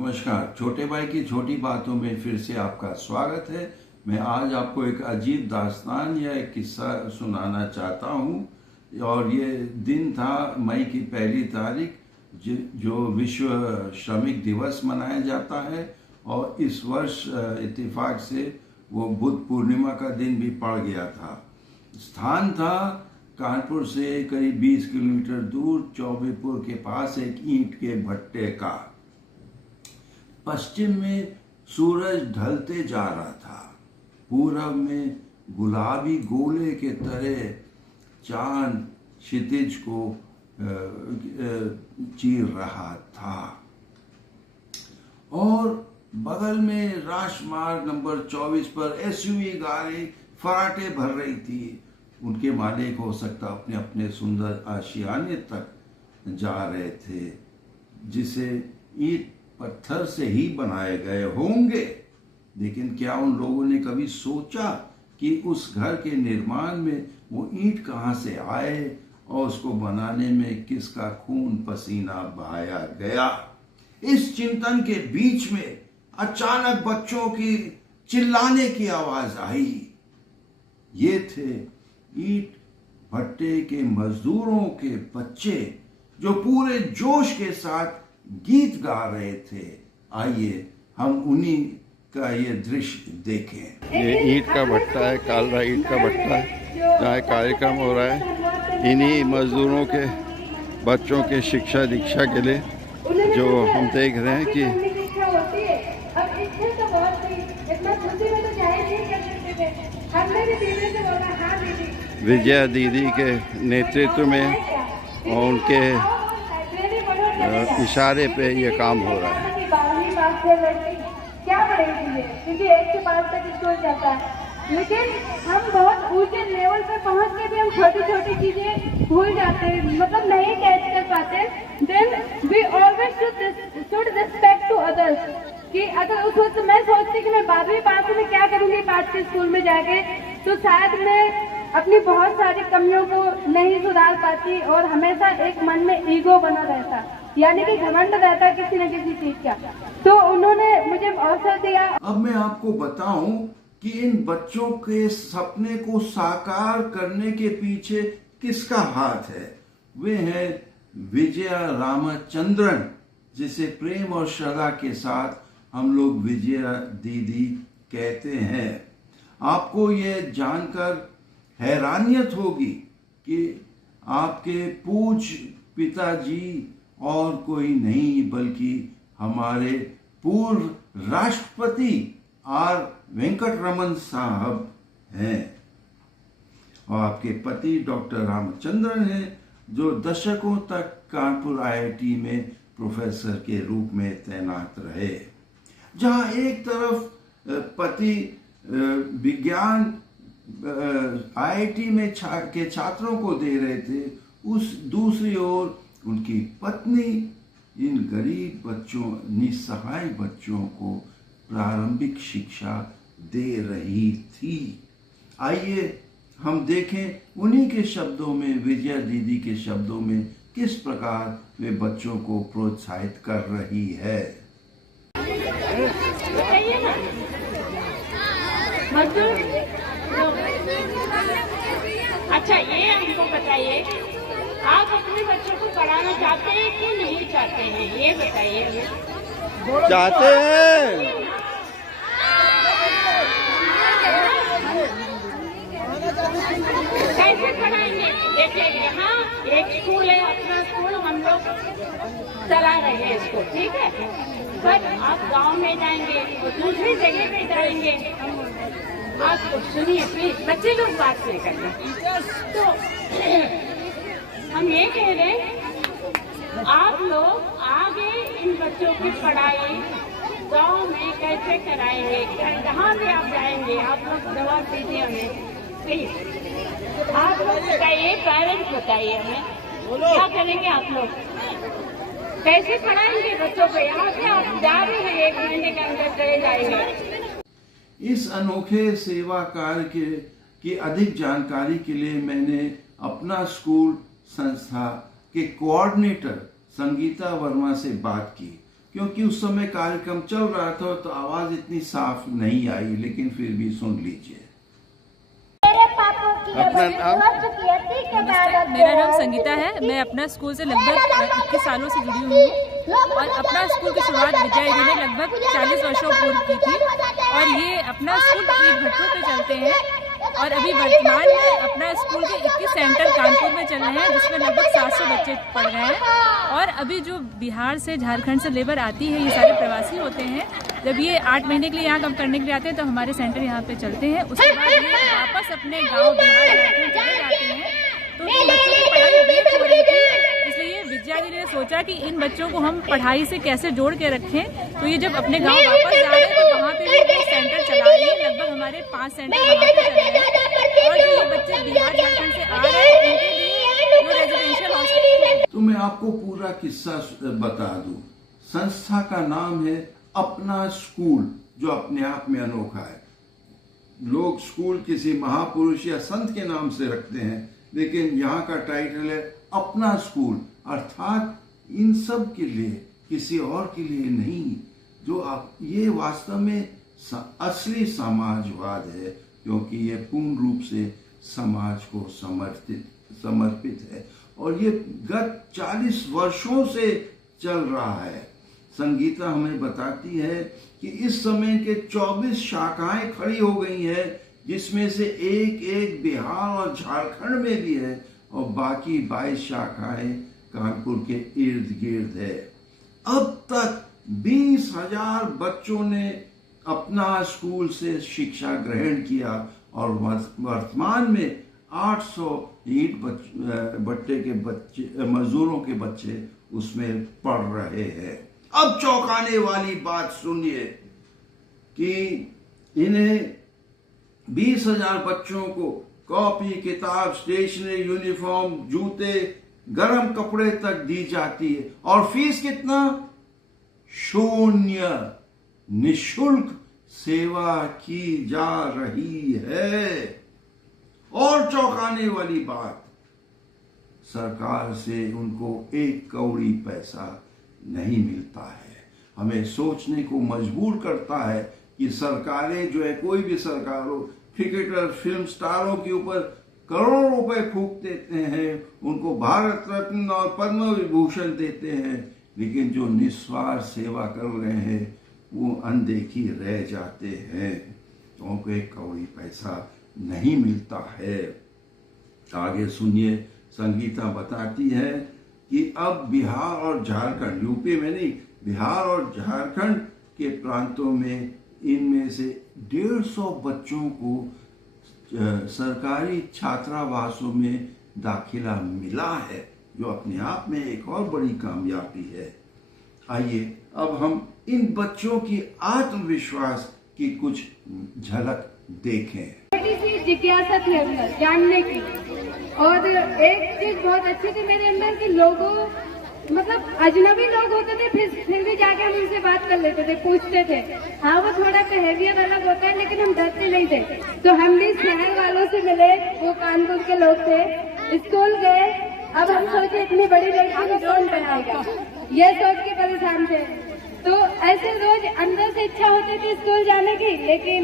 नमस्कार। छोटे भाई की छोटी बातों में फिर से आपका स्वागत है। मैं आज आपको एक अजीब दास्तान या एक किस्सा सुनाना चाहता हूँ। और ये दिन था मई की 1 तारीख, जो विश्व श्रमिक दिवस मनाया जाता है। और इस वर्ष इत्तेफाक से वो बुद्ध पूर्णिमा का दिन भी पड़ गया था। स्थान था कानपुर से करीब 20 किलोमीटर दूर चौबेपुर के पास एक ईंट के भट्टे का। पश्चिम में सूरज ढलते जा रहा था। पूरब में गुलाबी गोले के तरह चांद क्षितिज को चीर रहा था। और बगल में राजमार्ग नंबर 24 पर एसयूवी गाड़ी फराटे भर रही थी। उनके मालिक हो सकता अपने अपने सुंदर आशियाने तक जा रहे थे, जिसे ईंट पत्थर से ही बनाए गए होंगे। लेकिन क्या उन लोगों ने कभी सोचा कि उस घर के निर्माण में वो ईंट कहाँ से आए और उसको बनाने में किसका खून पसीना बहाया गया? इस चिंतन के बीच में अचानक बच्चों की चिल्लाने की आवाज आई। ये थे ईंट भट्टे के मजदूरों के बच्चे, जो पूरे जोश के साथ गीत गा रहे थे। आइए हम उन्हीं का ये दृश्य देखें। ये ईंट का भट्टा है, कालरा ईंट का भट्टा है, जहाँ कार्यक्रम हो रहा है इन्हीं मजदूरों के बच्चों के शिक्षा दीक्षा के लिए, जो हम देख रहे हैं कि विजया दीदी के नेतृत्व में और उनके इशारे पे ये काम हो रहा है। 12वीं पास से लड़की क्या पढ़ेगी ये, क्योंकि 1 से 5 तक स्कूल जाता है। लेकिन हम बहुत ऊंचे लेवल पे पहुंच के भी हम छोटी छोटी चीजें भूल जाते हैं, मतलब नहीं कैच कर पाते। Then we always should respect to others. कि अगर उस वक्त मैं सोचती कि मैं 12वीं पास में क्या करूंगी पास के स्कूल में जाके, तो शायद मैं अपनी बहुत सारी कमियों को नहीं सुधार पाती और हमेशा एक मन में ईगो बना रहता, यानी कि घमंड रहता किसी न किसी चीज का। तो उन्होंने मुझे अवसर दिया। अब मैं आपको बताऊं कि इन बच्चों के सपने को साकार करने के पीछे किसका हाथ है। वे हैं विजया रामचंद्रन, जिसे प्रेम और श्रद्धा के साथ हम लोग विजया दीदी कहते हैं। आपको ये जानकर हैरानियत होगी कि आपके पूज्य पिताजी और कोई नहीं बल्कि हमारे पूर्व राष्ट्रपति आर वेंकटरमन साहब हैं। और आपके पति डॉक्टर रामचंद्रन हैं, जो दशकों तक कानपुर आईआईटी में प्रोफेसर के रूप में तैनात रहे। जहां एक तरफ पति विज्ञान आईआईटी में के छात्रों को दे रहे थे, उस दूसरी ओर उनकी पत्नी इन गरीब बच्चों, निस्सहाय बच्चों को प्रारंभिक शिक्षा दे रही थी। आइए हम देखें उन्हीं के शब्दों में, विजया दीदी के शब्दों में, किस प्रकार वे बच्चों को प्रोत्साहित कर रही है। अच्छा, ये हमको बताइए, आप अपने बच्चों को पढ़ाना चाहते हैं कि नहीं चाहते हैं, ये बताइए हमें। चाहते हैं। कैसे पढ़ाएंगे? देखिए, यहाँ एक स्कूल है, अपना स्कूल हम लोग चला रहे हैं इसको, ठीक है। पर आप गांव में जाएंगे तो दूसरी जगह पे जाएंगे। आप सुनिए प्लीज, बच्चे लोग बात नहीं करते। तो हम ये कह रहे हैं, आप लोग आगे इन बच्चों की पढ़ाई गांव में कैसे कराएंगे, कहाँ भी आप जाएंगे, आप लोग जवाब दीजिए हमें प्लीज। आप लोग बताइए, पेरेंट्स बताइए हमें, क्या करेंगे आप लोग, कैसे पढ़ाएंगे बच्चों को? यहाँ से आप जा रहे हैं, 1 महीने के अंदर चले जाएंगे। इस अनोखे सेवा कार्य की अधिक जानकारी के लिए मैंने अपना स्कूल संस्था के कोऑर्डिनेटर संगीता वर्मा से बात की। क्योंकि उस समय कार्यक्रम चल रहा था तो आवाज इतनी साफ नहीं आई, लेकिन फिर भी सुन लीजिए। अपना नाम? नमस्ते, मेरा नाम संगीता है। मैं अपना स्कूल से लगभग 21 सालों से जुड़ी हुई हूँ और अपना स्कूल की शुरुआत विद्या दीदी ने लगभग 40 वर्षों पूर्व की थी और ये अपना स्कूल ईंट भट्ठों पे चलते हैं और अभी वर्तमान में अपना स्कूल के 21 सेंटर कानपुर में चल रहे हैं, जिसमें लगभग 700 बच्चे पढ़ रहे हैं। और अभी जो बिहार से, झारखंड से लेबर आती है, ये सारे प्रवासी होते हैं। जब ये 8 महीने के लिए यहाँ काम करने के लिए आते हैं तो हमारे सेंटर यहाँ पे चलते हैं। उसके बाद ये वापस अपने गाँव बिहार झारखंड चले जाते हैं। तो इन बच्चों की पढ़ाई ब्रेक हो रही थी, इसलिए विद्या दीदी ने सोचा कि इन बच्चों को हम पढ़ाई से कैसे जोड़ के रखें। तो ये जब अपने गांव वापस जा रहे हैं तो वहाँ पे भी वो सेंटर चला रही है। लगभग हमारे 5 सेंटर वहाँ पे चल रहे हैं और जो ये बच्चे बिहार झारखंड से आ रहे हैं उनके लिए वो रेजिडेंशियल हॉस्टल। तो मैं आपको पूरा किस्सा बता दूं। संस्था का नाम है अपना स्कूल, जो अपने आप में अनोखा है। लोग स्कूल किसी महापुरुष या संत के नाम से रखते हैं, लेकिन यहाँ का टाइटल है अपना स्कूल, अर्थात इन सब के लिए, किसी और के लिए नहीं। जो आप, ये वास्तव में असली समाजवाद है, क्योंकि ये पूर्ण रूप से समाज को समर्पित है और ये गत 40 वर्षों से चल रहा है। संगीता हमें बताती है कि इस समय के 24 शाखाएं खड़ी हो गई हैं, जिसमें से एक बिहार और झारखंड में भी है और बाकी 22 शाखाएं कानपुर के इर्द गिर्द है। अब तक 20,000 बच्चों ने अपना स्कूल से शिक्षा ग्रहण किया और वर्तमान में 800 ईंट भट्टे के बच्चे, मजदूरों के बच्चे उसमें पढ़ रहे हैं। अब चौंकाने वाली बात सुनिए कि इन्हें 20,000 बच्चों को कॉपी, किताब, स्टेशनरी, यूनिफॉर्म, जूते, गरम कपड़े तक दी जाती है और फीस कितना? 0। निःशुल्क सेवा की जा रही है। और चौंकाने वाली बात, सरकार से उनको 1 कौड़ी पैसा नहीं मिलता है। हमें सोचने को मजबूर करता है कि सरकारें जो है, कोई भी सरकार हो, क्रिकेटर, फिल्म स्टारों के ऊपर करोड़ों रुपए फूंक देते हैं, उनको भारत रत्न और पद्म विभूषण देते हैं, लेकिन जो निस्वार्थ सेवा कर रहे हैं वो अनदेखी रह जाते हैं, तो उनको 1 कौड़ी पैसा नहीं मिलता है। आगे सुनिए, संगीता बताती है कि अब बिहार और झारखंड, यूपी में नहीं, बिहार और झारखंड के प्रांतों में इनमें से 150 बच्चों को सरकारी छात्रावासों में दाखिला मिला है, जो अपने आप में एक और बड़ी कामयाबी है। आइए अब हम इन बच्चों की आत्मविश्वास की कुछ झलक देखें। छोटी सी जिज्ञासा थी अंदर जानने की, और एक चीज बहुत अच्छी थी मेरे अंदर कि लोगों, मतलब अजनबी लोग होते थे, फिर भी जाके हम उनसे बात कर लेते थे, पूछते थे। हाँ, वो थोड़ा बिहेवियर अलग होता है, लेकिन हम डरते नहीं थे। तो हम भी शहर वालों से मिले, वो कानपुर के लोग थे, स्कूल गए। अब हम सोचे इतनी बड़ी लड़की को कौन पढ़ाएगा, ये सोच के परेशान थे। तो ऐसे रोज अंदर से इच्छा होती थी स्कूल जाने की, लेकिन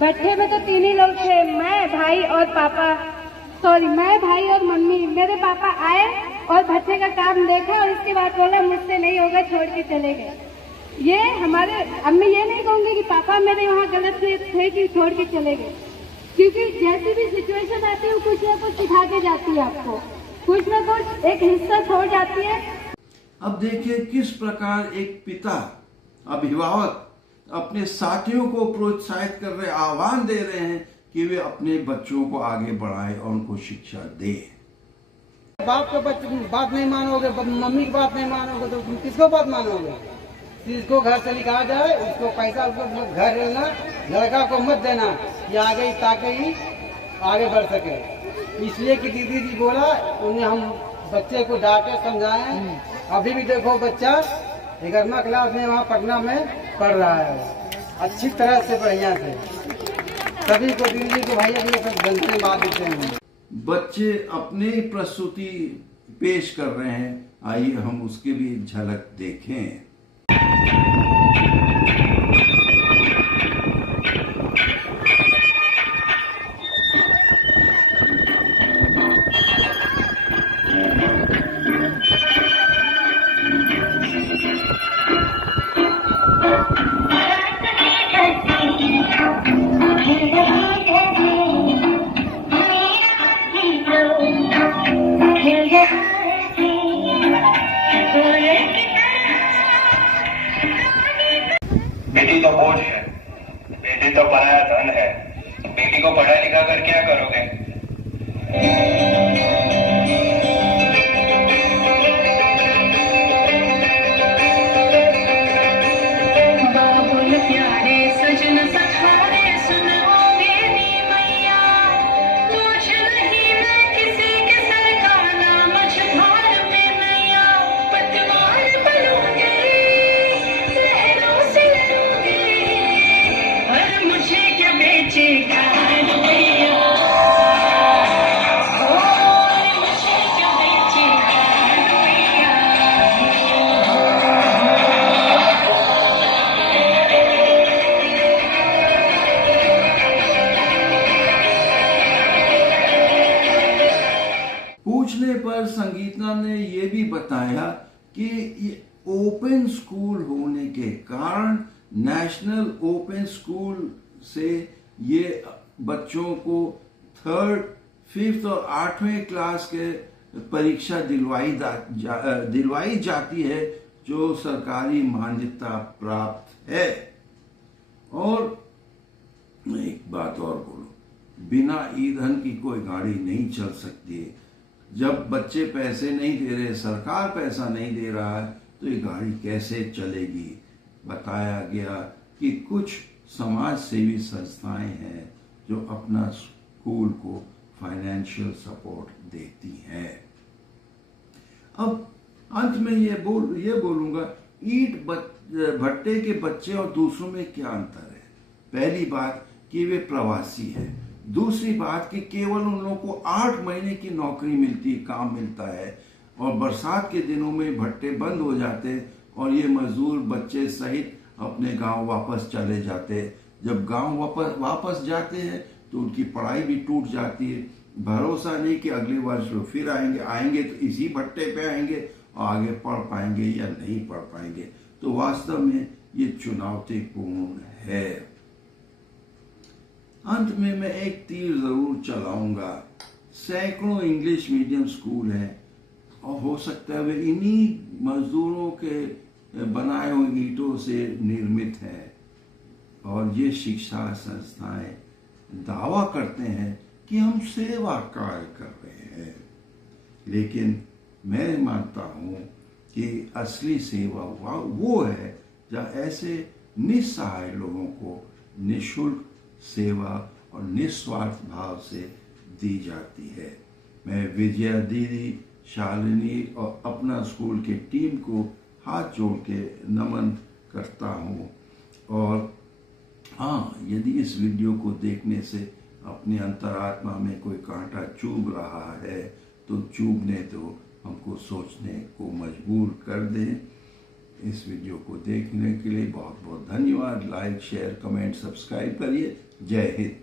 भट्ठे में तो 3 ही लोग थे, मैं, भाई और मम्मी। मेरे पापा आए और भट्ठे का काम देखा और इसके बाद बोला मुझसे नहीं होगा, छोड़ के चले गए। ये हमारे, अब मैं ये नहीं कहूंगी कि पापा मेरे वहाँ गलत थे कि छोड़ के चले गए, क्योंकि जैसी भी सिचुएशन आती है वो कुछ ना कुछ सिखा के जाती है, आपको कुछ ना कुछ एक हिस्सा छोड़ जाती है। अब देखिए किस प्रकार एक पिता, अभिभावक अपने साथियों को प्रोत्साहित कर रहे, आह्वान दे रहे हैं कि वे अपने बच्चों को आगे बढ़ाएं और उनको शिक्षा दें। बाप का बात नहीं मानोगे, मम्मी की बात नहीं मानोगे तो तुम किसको बात मानोगे? जिसको घर से निकाला जाए उसको पैसा, उसको घर रहना, लड़का को मत देना, ये आगे ताकि ही आगे बढ़ सके। इसलिए कि दीदी जी बोला, उन्हें हम बच्चे को डांटे समझाए। अभी भी देखो बच्चा 11वीं क्लास में वहाँ पटना में पढ़ रहा है, अच्छी तरह से, बढ़िया से। सभी को दीदी को भैया ये सब जनते बात देते हैं। बच्चे अपनी प्रस्तुति पेश कर रहे हैं, आइए हम उसकी भी झलक देखें। तो बोझ है, बेटी तो पराया धन है। बेटी को पढ़ा लिखा कर क्या करोगे? बाबुल प्यारे सजन सखारे सुनो मेरी मैया, बोझ नहीं मैं किसी के सर का, ना मझधार में नैया। पतवार बनूंगी, लहरों से लड़ूंगी, पर मुझे क्या बेचेगा रुपया। और मुझे क्या बेचेगा रुपया। पूछने पर संगीता ने ये भी बताया कि ये ओपन स्कूल होने के कारण, नेशनल ओपन स्कूल से ये बच्चों को 3rd, 5th और 8वीं क्लास के परीक्षा दिलवाई जाती है, जो सरकारी मान्यता प्राप्त है। और एक बात और बोलूं, बिना ईंधन की कोई गाड़ी नहीं चल सकती। जब बच्चे पैसे नहीं दे रहे, सरकार पैसा नहीं दे रहा है, तो ये गाड़ी कैसे चलेगी। बताया गया कि कुछ समाज सेवी संस्थाएं हैं जो अपना स्कूल को फाइनेंशियल सपोर्ट देती हैं। अब अंत में ये बोलूंगा, ईंट भट्टे के बच्चे और दूसरों में क्या अंतर है। पहली बात कि वे प्रवासी हैं। दूसरी बात कि केवल उन लोगों को 8 महीने की नौकरी मिलती, काम मिलता है, और बरसात के दिनों में भट्टे बंद हो जाते हैं और ये मजदूर बच्चे सहित अपने गांव वापस चले जाते हैं। जब गांव वापस जाते हैं तो उनकी पढ़ाई भी टूट जाती है। भरोसा नहीं कि अगले वर्ष वो फिर आएंगे तो इसी भट्टे पे आएंगे और आगे पढ़ पाएंगे या नहीं पढ़ पाएंगे। तो वास्तव में ये चुनौतीपूर्ण है। अंत में मैं एक तीर जरूर चलाऊंगा। सैकड़ों इंग्लिश मीडियम स्कूल हैं और हो सकता है वे इन्हीं मजदूरों के बनाए हुए ईंटों से निर्मित हैं, और ये शिक्षा संस्थाएं दावा करते हैं कि हम सेवा कार्य कर रहे हैं। लेकिन मैं मानता हूं कि असली सेवा वो है जहां ऐसे निस्सहाय लोगों को निःशुल्क सेवा और निस्वार्थ भाव से दी जाती है। मैं विजया दीदी, शालिनी और अपना स्कूल के टीम को हाथ जोड़ के नमन करता हूँ। और हाँ, यदि इस वीडियो को देखने से अपने अंतरात्मा में कोई कांटा चुभ रहा है तो चुभने दो, हमको सोचने को मजबूर कर दें। इस वीडियो को देखने के लिए बहुत बहुत धन्यवाद। लाइक, शेयर, कमेंट, सब्सक्राइब करिए। जय हिंद।